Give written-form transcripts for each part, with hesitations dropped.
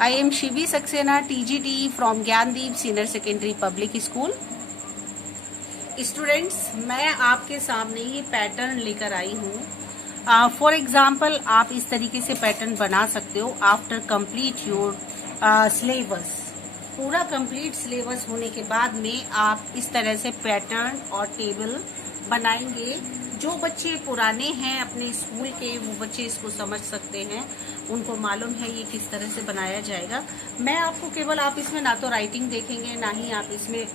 I am Shivi Saxena, TGT from Gyandeep Senior Secondary Public School. Students, मैं आपके सामने ये पैटर्न लेकर आई हूँ. फॉर एग्जाम्पल, आप इस तरीके से पैटर्न बना सकते हो. आफ्टर कंप्लीट योर सिलेबस, पूरा कंप्लीट सिलेबस होने के बाद में आप इस तरह से पैटर्न और टेबल बनाएंगे. जो बच्चे पुराने हैं अपने स्कूल के, वो बच्चे इसको समझ सकते हैं, उनको मालूम है ये किस तरह से बनाया जाएगा. मैं आपको केवल, आप इसमें ना तो राइटिंग देखेंगे, ना ही आप इसमें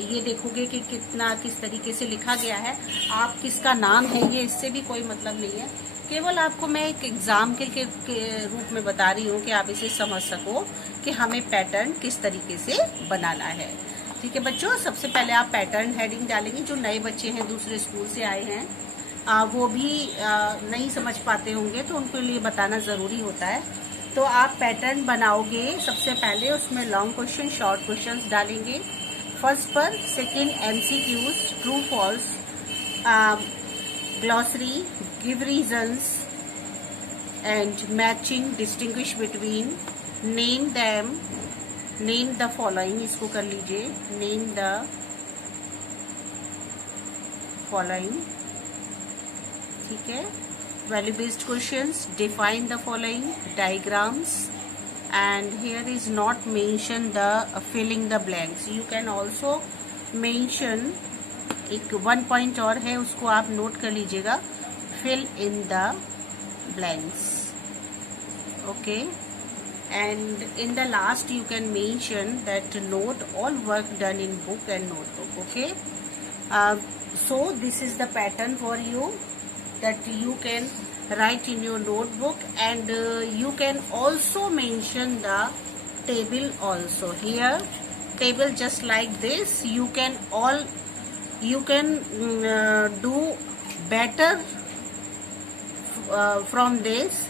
ये देखोगे कि किस तरीके से लिखा गया है, आप किसका नाम है ये, इससे भी कोई मतलब नहीं है. केवल आपको मैं एक एग्जाम के रूप में बता रही हूँ कि आप इसे समझ सको कि हमें पैटर्न किस तरीके से बनाना है. ठीक है बच्चों, सबसे पहले आप पैटर्न हेडिंग डालेंगे. जो नए बच्चे हैं, दूसरे स्कूल से आए हैं, वो भी नहीं समझ पाते होंगे, तो उनके लिए बताना जरूरी होता है. तो आप पैटर्न बनाओगे. सबसे पहले उसमें लॉन्ग क्वेश्चन, शॉर्ट क्वेश्चन डालेंगे. फर्स्ट पर, second MCQs, true false, glossary, give reasons and matching, distinguish between, name them, name the following. इसको कर लीजिए, नेम द फॉलोइंग. ठीक है. Value based questions, define the following, diagrams, and here is not mention the filling the blanks. You can also mention, एक 1 point और है, उसको आप नोट कर लीजिएगा, fill in the blanks. Okay, and in the last you can mention that note all work done in book and notebook. Okay, so this is the pattern for you that you can write in your notebook, and you can also mention the table also. Here table just like this. You can do better from this.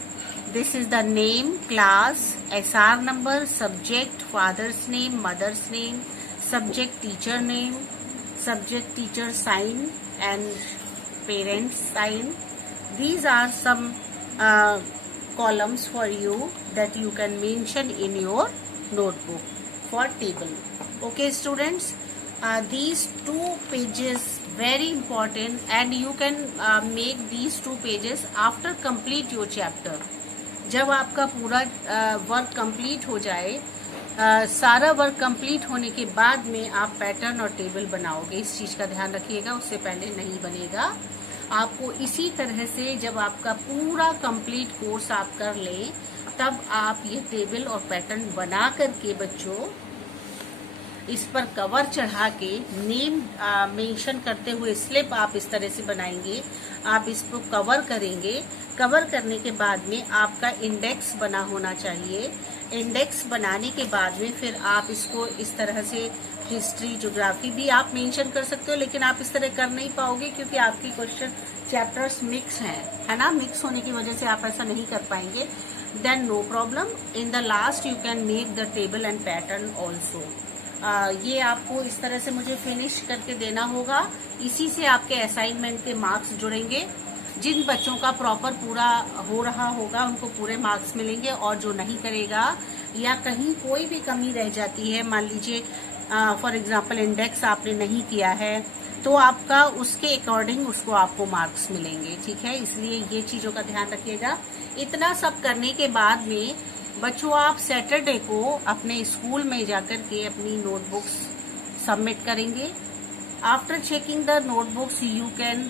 This is the name, class, SR number, subject, father's name, mother's name, subject, teacher name, subject, teacher sign, and parents sign. These are some columns for you that you can mention in your notebook for table. Okay students, these 2 pages very important, and you can make these 2 pages after complete your chapter. जब आपका पूरा work complete हो जाए, सारा work complete होने के बाद में आप पैटर्न और टेबल बनाओगे. इस चीज का ध्यान रखिएगा, उससे पहले नहीं बनेगा. आपको इसी तरह से जब आपका पूरा कंप्लीट कोर्स आप कर लें, तब आप ये टेबल और पैटर्न बना करके बच्चों इस पर कवर चढ़ा के नेम मेंशन करते हुए स्लिप आप इस तरह से बनाएंगे. आप इसको कवर करेंगे. कवर करने के बाद में आपका इंडेक्स बना होना चाहिए. इंडेक्स बनाने के बाद में फिर आप इसको इस तरह से, हिस्ट्री, ज्योग्राफी भी आप मेंशन कर सकते हो, लेकिन आप इस तरह कर नहीं पाओगे क्योंकि आपकी क्वेश्चन चैप्टर्स मिक्स हैं, है ना. मिक्स होने की वजह से आप ऐसा नहीं कर पाएंगे. Then no problem. In the last you can make the table and pattern also. ये आपको इस तरह से मुझे फिनिश करके देना होगा. इसी से आपके असाइनमेंट के मार्क्स जुड़ेंगे. जिन बच्चों का प्रॉपर पूरा हो रहा होगा उनको पूरे मार्क्स मिलेंगे, और जो नहीं करेगा या कहीं कोई भी कमी रह जाती है, मान लीजिए फॉर एग्जाम्पल इंडेक्स आपने नहीं किया है, तो आपका उसके अकॉर्डिंग उसको आपको मार्क्स मिलेंगे. ठीक है, इसलिए ये चीजों का ध्यान रखिएगा. इतना सब करने के बाद में बच्चों आप सैटरडे को अपने स्कूल में जाकर के अपनी नोटबुक्स सबमिट करेंगे. After checking the notebooks you can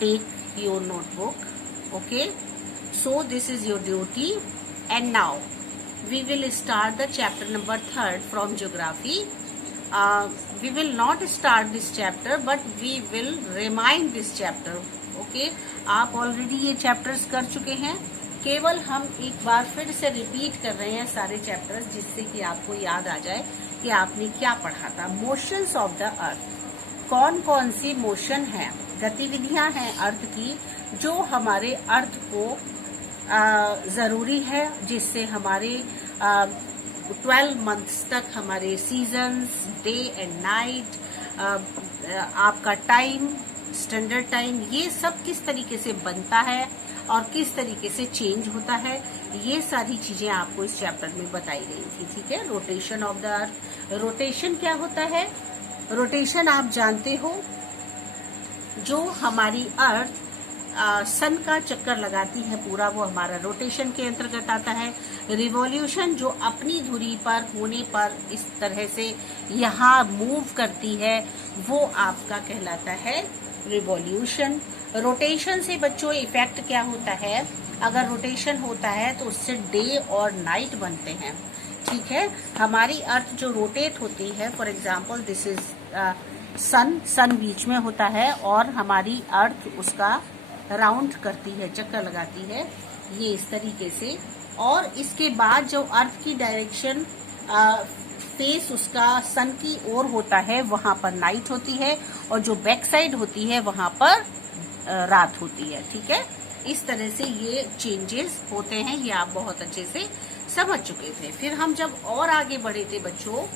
take your notebook. Okay, so this is your duty. And now we will start the chapter number 3 from geography. We will not start this chapter, but we will remind this chapter. Okay, आप already ये chapters कर चुके हैं, केवल हम एक बार फिर से रिपीट कर रहे हैं सारे चैप्टर्स, जिससे कि आपको याद आ जाए कि आपने क्या पढ़ा था. Motions of the earth. कौन कौन सी मोशन है, गतिविधियां हैं अर्थ की, जो हमारे अर्थ को जरूरी है, जिससे हमारे 12 मंथ्स तक हमारे सीजन्स, डे एंड नाइट, आपका टाइम, स्टैंडर्ड टाइम, ये सब किस तरीके से बनता है, और किस तरीके से चेंज होता है, ये सारी चीजें आपको इस चैप्टर में बताई गई थी। ठीक है, rotation of the earth. Rotation क्या होता है? रोटेशन आप जानते हो, जो हमारी अर्थ सन का चक्कर लगाती है पूरा, वो हमारा रोटेशन के अंतर्गत आता है। रिवॉल्यूशन जो अपनी धुरी पर होने पर इस तरह से यहाँ मूव करती है, वो आपका कहलाता है रिवॉल्यूशन। रोटेशन से बच्चों इफेक्ट क्या होता है? अगर रोटेशन होता है तो उससे डे और नाइट बनते हैं। ठीक है, हमारी अर्थ जो रोटेट होती है, फॉर एग्जाम्पल दिस इज सन बीच में होता है और हमारी अर्थ उसका राउंड करती है, चक्कर लगाती है, ये इस तरीके से। और इसके बाद जो अर्थ की डायरेक्शन फेस उसका सन की ओर होता है, वहां पर नाइट होती है, और जो बैक साइड होती है वहां पर रात होती है। ठीक है, इस तरह से ये चेंजेस होते हैं, ये आप बहुत अच्छे से समझ चुके थे। फिर हम जब और आगे बढ़े थे बच्चों,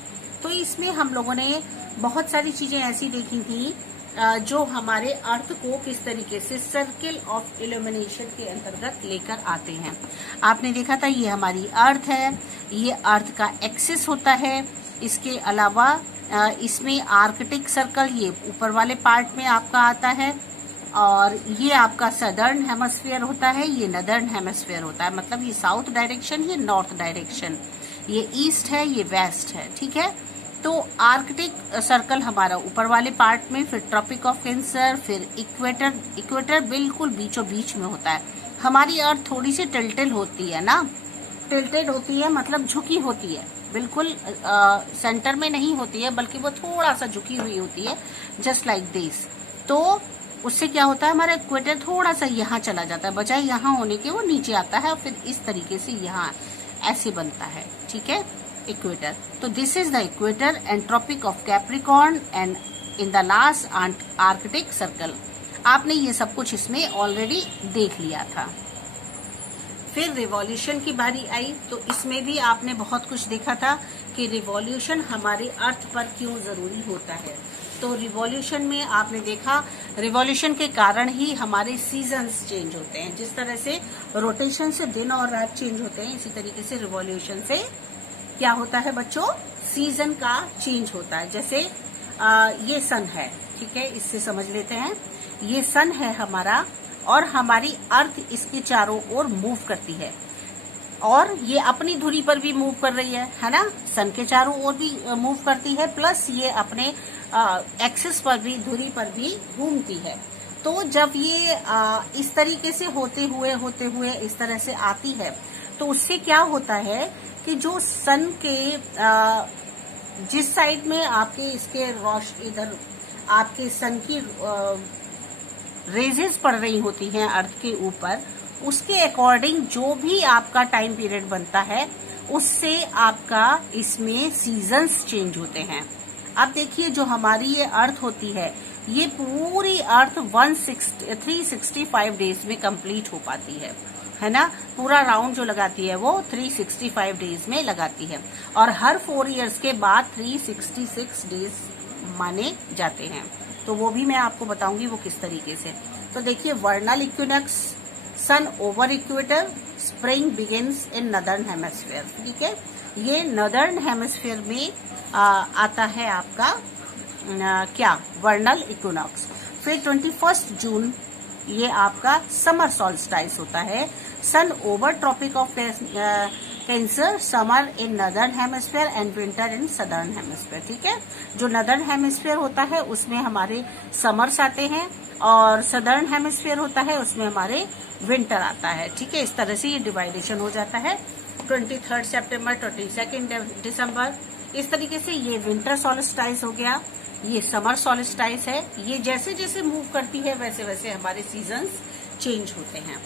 तो इसमें हम लोगों ने बहुत सारी चीजें ऐसी देखी थी जो हमारे अर्थ को किस तरीके से सर्किल ऑफ इल्यूमिनेशन के अंतर्गत लेकर आते हैं। आपने देखा था ये हमारी अर्थ है, ये अर्थ का एक्सिस होता है। इसके अलावा इसमें आर्कटिक सर्कल ये ऊपर वाले पार्ट में आपका आता है, और ये आपका सदर्न हेमस्फीयर होता है, ये नदर्न हेमस्फीयर होता है। मतलब ये साउथ डायरेक्शन, ये नॉर्थ डायरेक्शन, ये ईस्ट है, ये वेस्ट है। ठीक है, तो आर्कटिक सर्कल हमारा ऊपर वाले पार्ट में, फिर ट्रॉपिक ऑफ कैंसर, फिर इक्वेटर बिल्कुल बीचों बीच में होता है। हमारी अर्थ थोड़ी सी टिल्टेड होती है ना, टिल्टेड होती है मतलब झुकी होती है, बिल्कुल सेंटर में नहीं होती है, बल्कि वो थोड़ा सा झुकी हुई होती है, जस्ट लाइक दिस। तो उससे क्या होता है, हमारा इक्वेटर थोड़ा सा यहाँ चला जाता है, बजाय यहाँ होने के वो नीचे आता है, और फिर इस तरीके से यहाँ ऐसे बनता है। ठीक है, इक्वेटर। तो this is the equator and tropic of Capricorn and in the last Arctic circle. आपने ये सब कुछ इसमें ऑलरेडी देख लिया था। फिर रिवॉल्यूशन की बारी आई, तो इसमें भी आपने बहुत कुछ देखा था कि रिवॉल्यूशन हमारे अर्थ पर क्यों जरूरी होता है। तो रिवॉल्यूशन में आपने देखा, रिवॉल्यूशन के कारण ही हमारे सीजन्स चेंज होते हैं। जिस तरह से रोटेशन से दिन और रात चेंज होते हैं, इसी तरीके से रिवॉल्यूशन से क्या होता है बच्चों, सीजन का चेंज होता है। जैसे ये सन है, ठीक है, इससे समझ लेते हैं। ये सन है हमारा, और हमारी अर्थ इसके चारों ओर मूव करती है, और ये अपनी धुरी पर भी मूव कर रही है ना, सन के चारों ओर भी मूव करती है, प्लस ये अपने एक्सिस पर भी, धुरी पर भी घूमती है। तो जब ये इस तरीके से होते हुए इस तरह से आती है, तो उससे क्या होता है कि जो सन के जिस साइड में आपके इसके इधर आपके सन की रेजेस पड़ रही होती हैं अर्थ के ऊपर, उसके अकॉर्डिंग जो भी आपका टाइम पीरियड बनता है, उससे आपका इसमें सीजन्स चेंज होते हैं। अब देखिए, जो हमारी ये अर्थ होती है, ये पूरी अर्थ 365 डेज में कंप्लीट हो पाती है ना। पूरा राउंड जो लगाती है वो 365 डेज में लगाती है, और हर 4 इयर्स के बाद 366 डेज माने जाते हैं। तो वो भी मैं आपको बताऊंगी वो किस तरीके से। तो देखिए, vernal equinox, sun over equator, spring begins in northern hemisphere. ठीक है, ये नदर्न हेमिस्फीयर में आता है आपका क्या, वर्नल इक्विनॉक्स। फिर 21 जून ये आपका समर सॉल्स्टाइस होता है। Sun over tropic of cancer, summer in northern hemisphere and winter in southern hemisphere. ठीक है, जो नदर्न हेमिस्फीयर होता है उसमें हमारे समर्स आते हैं, और सदर्न हेमिस्फीयर होता है उसमें हमारे विंटर आता है। ठीक है, इस तरह से ये डिवाइडेशन हो जाता है। 23 सितंबर, 22 दिसंबर, इस तरीके से ये विंटर सॉल्स्टाइस हो गया, ये समर सॉल्स्टाइस है। ये जैसे जैसे मूव करती है वैसे वैसे हमारे सीजन्स चेंज होते हैं।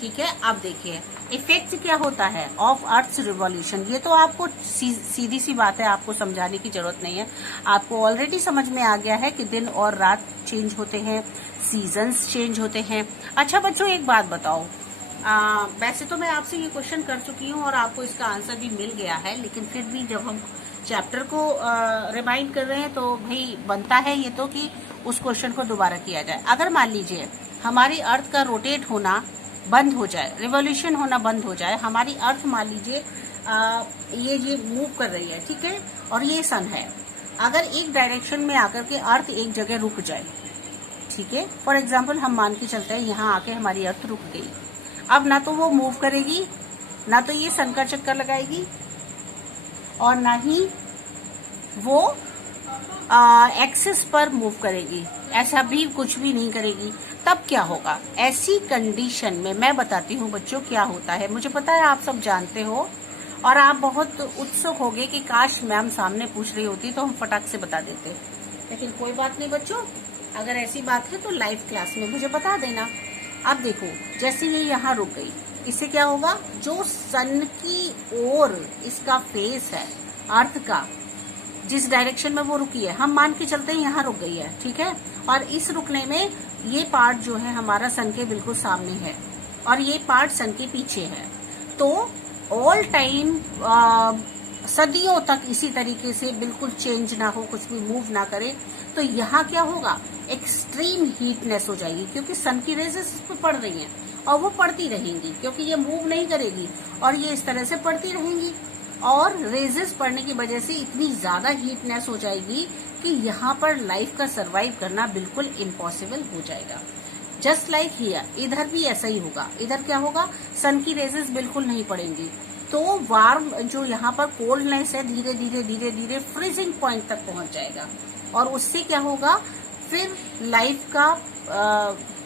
ठीक है, अब देखिए इफेक्ट क्या होता है ऑफ अर्थ्स रिवॉल्यूशन। ये तो आपको सीधी सी बात है, आपको समझाने की जरूरत नहीं है, आपको ऑलरेडी समझ में आ गया है कि दिन और रात चेंज होते हैं, सीजन्स चेंज होते हैं। अच्छा बच्चों, एक बात बताओ, वैसे तो मैं आपसे ये क्वेश्चन कर चुकी हूँ और आपको इसका आंसर भी मिल गया है, लेकिन फिर भी जब हम चैप्टर को रिमाइंड कर रहे हैं तो भाई बनता है ये तो कि उस क्वेश्चन को दोबारा किया जाए। अगर मान लीजिए हमारी अर्थ का रोटेट होना बंद हो जाए, रिवॉल्यूशन होना बंद हो जाए, हमारी अर्थ मान लीजिए ये मूव कर रही है, ठीक है, और ये सन है, अगर एक डायरेक्शन में आकर के अर्थ एक जगह रुक जाए, ठीक है, फॉर एग्जाम्पल हम मान के चलते हैं यहाँ आके हमारी अर्थ रुक गई, अब ना तो वो मूव करेगी, ना तो ये सन का चक्कर लगाएगी, और ना ही वो एक्सिस पर मूव करेगी, ऐसा भी कुछ भी नहीं करेगी। तब क्या होगा? ऐसी कंडीशन में मैं बताती हूँ बच्चों क्या होता है। मुझे पता है आप सब जानते हो और आप बहुत उत्सुक होगे कि काश मैम सामने पूछ रही होती तो हम फटाक से बता देते, लेकिन कोई बात नहीं बच्चों, अगर ऐसी बात है तो लाइव क्लास में मुझे बता देना। अब देखो, जैसे ये यहाँ रुक गई, इससे क्या होगा? जो सन की ओर इसका फेस है अर्थ का, जिस डायरेक्शन में वो रुकी है, हम मान के चलते हैं यहाँ रुक गई है, ठीक है, और इस रुकने में ये पार्ट जो है हमारा सन के बिल्कुल सामने है और ये पार्ट सन के पीछे है, तो ऑल टाइम सदियों तक इसी तरीके से बिल्कुल चेंज ना हो, कुछ भी मूव ना करे, तो यहाँ क्या होगा? एक्सट्रीम हीटनेस हो जाएगी, क्योंकि सन की रेजेस इस पर पड़ रही हैं और वो पड़ती रहेंगी, क्योंकि ये मूव नहीं करेगी और ये इस तरह से पड़ती रहेंगी, और रेजेस पड़ने की वजह से इतनी ज्यादा हीटनेस हो जाएगी कि यहाँ पर लाइफ का सरवाइव करना बिल्कुल इम्पॉसिबल हो जाएगा। जस्ट लाइक हियर, इधर भी ऐसा ही होगा। इधर क्या होगा? सन की रेजेस बिल्कुल नहीं पड़ेंगी, तो वार्म जो यहाँ पर कोल्डनेस है धीरे धीरे धीरे धीरे फ्रीजिंग पॉइंट तक पहुंच जाएगा, और उससे क्या होगा? फिर लाइफ का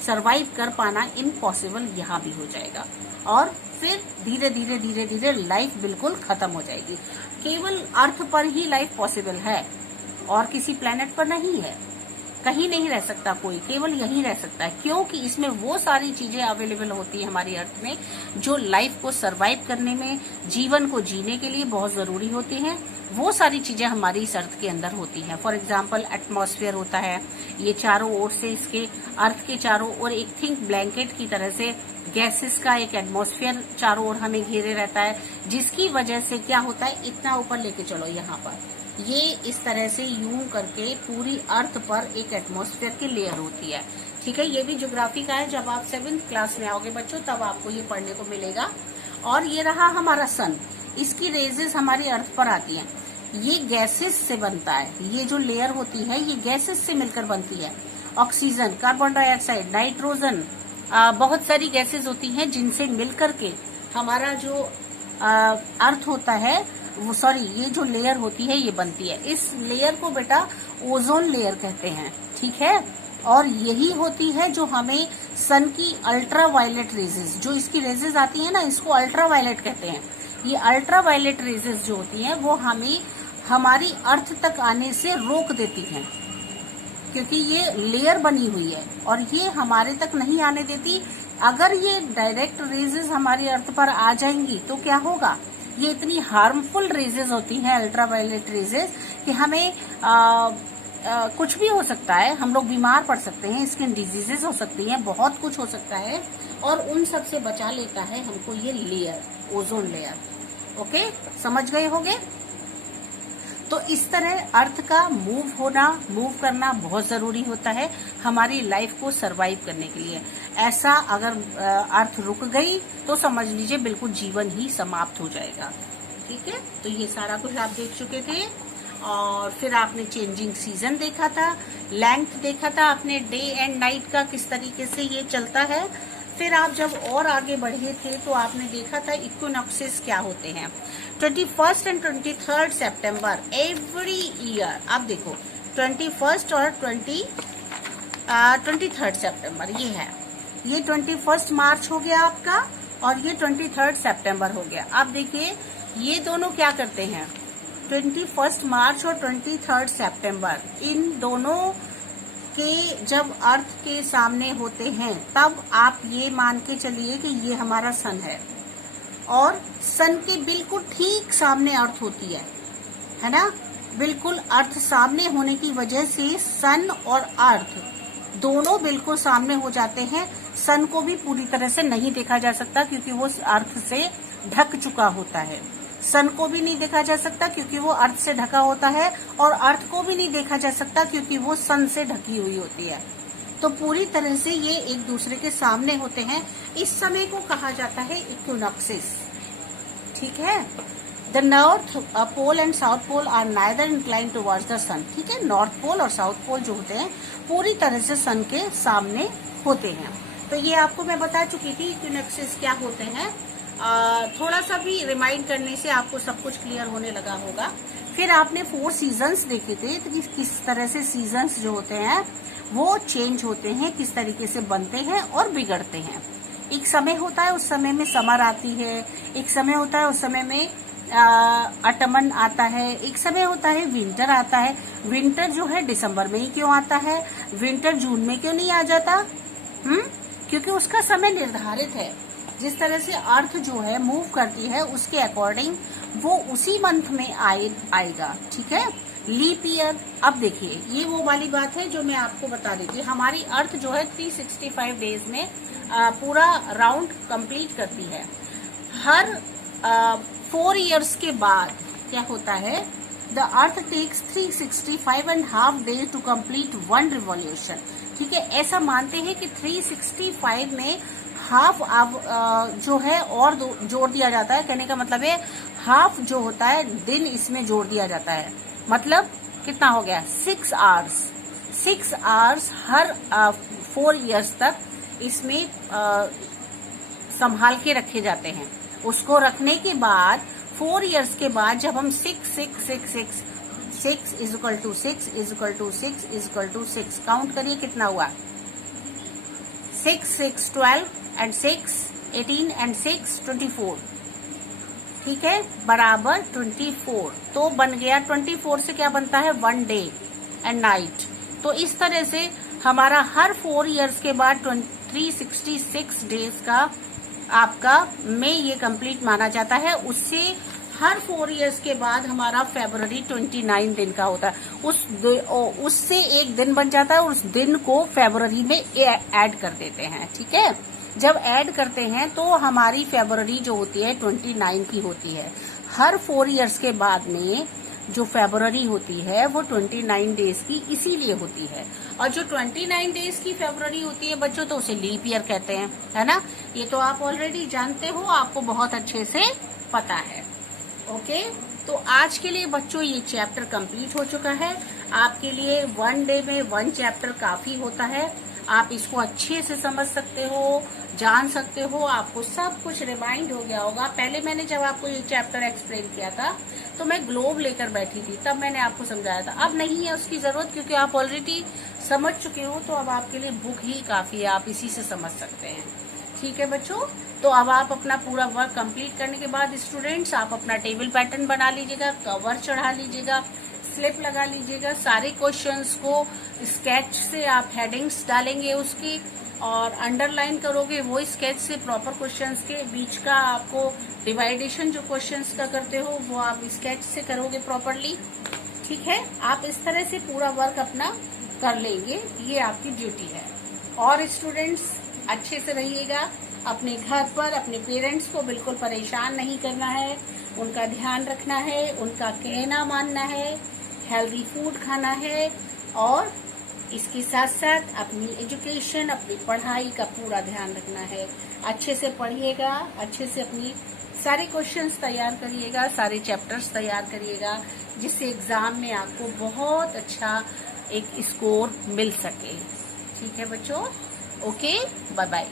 सरवाइव कर पाना इम्पॉसिबल यहाँ भी हो जाएगा, और फिर धीरे धीरे धीरे धीरे लाइफ बिल्कुल खत्म हो जाएगी। केवल अर्थ पर ही लाइफ पॉसिबल है और किसी प्लेनेट पर नहीं है, कहीं नहीं रह सकता कोई, केवल यहीं रह सकता है, क्योंकि इसमें वो सारी चीजें अवेलेबल होती है हमारी अर्थ में जो लाइफ को सरवाइव करने में, जीवन को जीने के लिए बहुत जरूरी होती हैं। वो सारी चीजें हमारी इस अर्थ के अंदर होती हैं। फॉर एग्जाम्पल एटमॉस्फेयर होता है, ये चारों ओर से इसके अर्थ के चारों ओर एक थिंक ब्लैंकेट की तरह से गैसेस का एक एटमॉस्फेयर चारों ओर हमें घेरे रहता है, जिसकी वजह से क्या होता है? इतना ऊपर लेके चलो, यहाँ पर ये इस तरह से यूं करके पूरी अर्थ पर एक एटमॉस्फेयर की लेयर होती है, ठीक है। ये भी ज्योग्राफी का है, जब आप 7th क्लास में आओगे बच्चों तब आपको ये पढ़ने को मिलेगा। और ये रहा हमारा सन, इसकी रेजेस हमारी अर्थ पर आती हैं, ये गैसेस से बनता है, ये जो लेयर होती है ये गैसेस से मिलकर बनती है। ऑक्सीजन, कार्बन डाइऑक्साइड, नाइट्रोजन, बहुत सारी गैसेस होती हैं जिनसे मिलकर के हमारा जो अर्थ होता है वो, सॉरी, ये जो लेयर होती है ये बनती है। इस लेयर को बेटा ओजोन लेयर कहते हैं, ठीक है। और यही होती है जो हमें सन की अल्ट्रा वायलेट रेजेस, जो इसकी रेजेस आती है ना, इसको अल्ट्रा वायलेट कहते हैं। ये अल्ट्रा वायलेट रेजेस जो होती हैं वो हमें हमारी अर्थ तक आने से रोक देती हैं, क्योंकि ये लेयर बनी हुई है और ये हमारे तक नहीं आने देती। अगर ये डायरेक्ट रेजेस हमारी अर्थ पर आ जाएंगी तो क्या होगा? ये इतनी हार्मफुल रेजेस होती हैं अल्ट्रावायलेट रेजेस कि हमें कुछ भी हो सकता है, हम लोग बीमार पड़ सकते हैं, स्किन डिजीजेस हो सकती हैं, बहुत कुछ हो सकता है, और उन सब से बचा लेता है हमको ये लेयर, ओजोन लेयर। ओके, समझ गए होंगे? तो इस तरह अर्थ का मूव करना बहुत जरूरी होता है हमारी लाइफ को सरवाइव करने के लिए। ऐसा अगर अर्थ रुक गई तो समझ लीजिए बिल्कुल जीवन ही समाप्त हो जाएगा, ठीक है। तो ये सारा कुछ आप देख चुके थे, और फिर आपने चेंजिंग सीजन देखा था, लेंथ देखा था आपने डे एंड नाइट का, किस तरीके से ये चलता है। फिर आप जब और आगे बढ़े थे तो आपने देखा था इक्विनॉक्सेस क्या होते हैं। 21 एंड 23 सितंबर एवरी ईयर, आप देखो 21 और 23 सितंबर ये है, ये 21 मार्च हो गया आपका और ये 23 सितंबर हो गया। आप देखिए ये दोनों क्या करते हैं, 21 मार्च और 23 सितंबर, इन दोनों के जब अर्थ के सामने होते हैं तब आप ये मान के चलिए कि ये हमारा सन है और सन के बिल्कुल ठीक सामने अर्थ होती है ना। बिल्कुल अर्थ सामने होने की वजह से सन और अर्थ दोनों बिल्कुल सामने हो जाते हैं। सन को भी पूरी तरह से नहीं देखा जा सकता क्योंकि वो अर्थ से ढक चुका होता है। सन को भी नहीं देखा जा सकता क्योंकि वो अर्थ से ढका होता है, और अर्थ को भी नहीं देखा जा सकता क्योंकि वो सन से ढकी हुई होती है। तो पूरी तरह से ये एक दूसरे के सामने होते हैं। इस समय को कहा जाता है इक्विनॉक्सिस। ठीक है। The north pole and south pole are neither incline towards the sun. ठीक है, नॉर्थ पोल और साउथ पोल जो होते हैं पूरी तरह से सन के सामने होते हैं। तो ये आपको मैं बता चुकी थी इक्विनॉक्सिस क्या होते हैं। थोड़ा सा भी रिमाइंड करने से आपको सब कुछ क्लियर होने लगा होगा। फिर आपने 4 सीजन्स देखे थे, तो किस तरह से सीजन्स जो होते हैं वो चेंज होते हैं, किस तरीके से बनते हैं और बिगड़ते हैं। एक समय होता है, उस समय में समर आती है। एक समय होता है, उस समय में अटमन आता है। एक समय होता है विंटर आता है। विंटर जो है दिसंबर में ही क्यों आता है? विंटर जून में क्यों नहीं आ जाता? क्योंकि उसका समय निर्धारित है। जिस तरह से अर्थ जो है मूव करती है उसके अकॉर्डिंग वो उसी मंथ में आएगा। ठीक है। लीप ईयर, अब देखिए ये वो वाली बात है जो मैं आपको बता दी थी। हमारी अर्थ जो है 365 डेज में पूरा राउंड कंप्लीट करती है। हर 4 इयर्स के बाद क्या होता है? The earth takes 365.5 days to complete 1 revolution. ठीक है, ऐसा मानते हैं कि 365 में हाफ जो है और जोड़ दिया जाता है। कहने का मतलब है हाफ जो होता है दिन इसमें जोड़ दिया जाता है। मतलब कितना हो गया? 6 आवर्स। 6 आवर्स हर 4 इयर्स तक इसमें संभाल के रखे जाते हैं। उसको रखने के बाद 4 इयर्स के बाद जब हम 6 इज इक्वल टू 6 काउंट करिए कितना हुआ? 6 6 12 एंड 6 18 एंड 6 24। ठीक है, बराबर 24। तो बन गया 24 से क्या बनता है? 1 डे एंड नाइट। तो इस तरह से हमारा हर 4 इयर्स के बाद 366 डेज का आपका में ये कंप्लीट माना जाता है। उससे हर 4 इयर्स के बाद हमारा फरवरी 29 दिन का होता है। उससे एक दिन बन जाता है और उस दिन को फरवरी में ऐड कर देते हैं। ठीक है, जब ऐड करते हैं तो हमारी फरवरी जो होती है 29 की होती है। हर 4 इयर्स के बाद में जो फरवरी होती है वो 29 डेज की इसीलिए होती है। और जो 29 डेज की फरवरी होती है बच्चों, तो उसे लीप ईयर कहते हैं, है ना। ये तो आप ऑलरेडी जानते हो, आपको बहुत अच्छे से पता है। ओके, तो आज के लिए बच्चों ये चैप्टर कंप्लीट हो चुका है। आपके लिए 1 डे में 1 चैप्टर काफी होता है। आप इसको अच्छे से समझ सकते हो, जान सकते हो, आपको सब कुछ रिमाइंड हो गया होगा। पहले मैंने जब आपको ये चैप्टर एक्सप्लेन किया था तो मैं ग्लोब लेकर बैठी थी, तब मैंने आपको समझाया था। अब नहीं है उसकी जरूरत, क्योंकि आप ऑलरेडी समझ चुके हो। तो अब आपके लिए बुक ही काफी है, आप इसी से समझ सकते हैं। ठीक है बच्चों, तो अब आप अपना पूरा वर्क कंप्लीट करने के बाद स्टूडेंट्स आप अपना टेबल पैटर्न बना लीजिएगा, कवर चढ़ा लीजिएगा, स्लिप लगा लीजिएगा। सारे क्वेश्चंस को स्केच से आप हेडिंग्स डालेंगे उसकी, और अंडरलाइन करोगे वो स्केच से। प्रॉपर क्वेश्चंस के बीच का आपको डिवाइडेशन जो क्वेश्चंस का करते हो वो आप स्केच से करोगे प्रॉपरली। ठीक है, आप इस तरह से पूरा वर्क अपना कर लेंगे, ये आपकी ड्यूटी है। और स्टूडेंट्स अच्छे से रहिएगा, अपने घर पर अपने पेरेंट्स को बिल्कुल परेशान नहीं करना है, उनका ध्यान रखना है, उनका कहना मानना है, हेल्दी फूड खाना है, और इसके साथ साथ अपनी एजुकेशन, अपनी पढ़ाई का पूरा ध्यान रखना है। अच्छे से पढ़िएगा, अच्छे से अपनी सारे क्वेश्चंस तैयार करिएगा, सारे चैप्टर्स तैयार करिएगा, जिससे एग्जाम में आपको बहुत अच्छा एक स्कोर मिल सके। ठीक है बच्चों, ओके, बाय बाय।